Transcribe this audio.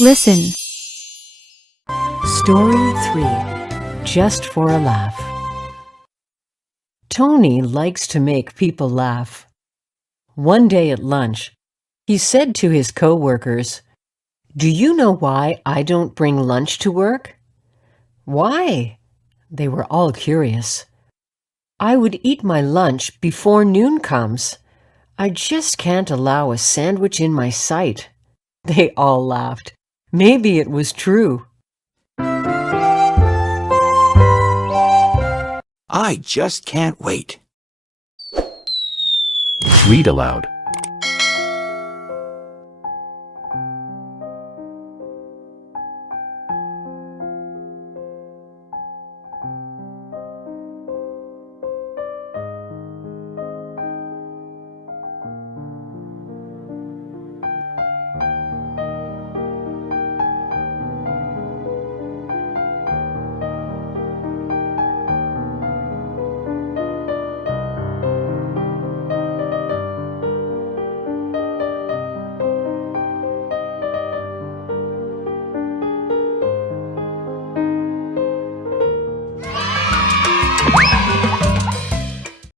Listen. Story 3. Just for a Laugh. Tony likes to make people laugh. One day at lunch, he said to his co-workers, "Do you know why I don't bring lunch to work?" "Why?" They were all curious. "I would eat my lunch before noon comes. I just can't allow a sandwich in my sight." They all laughed. Maybe it was true. I just can't wait. Read aloud.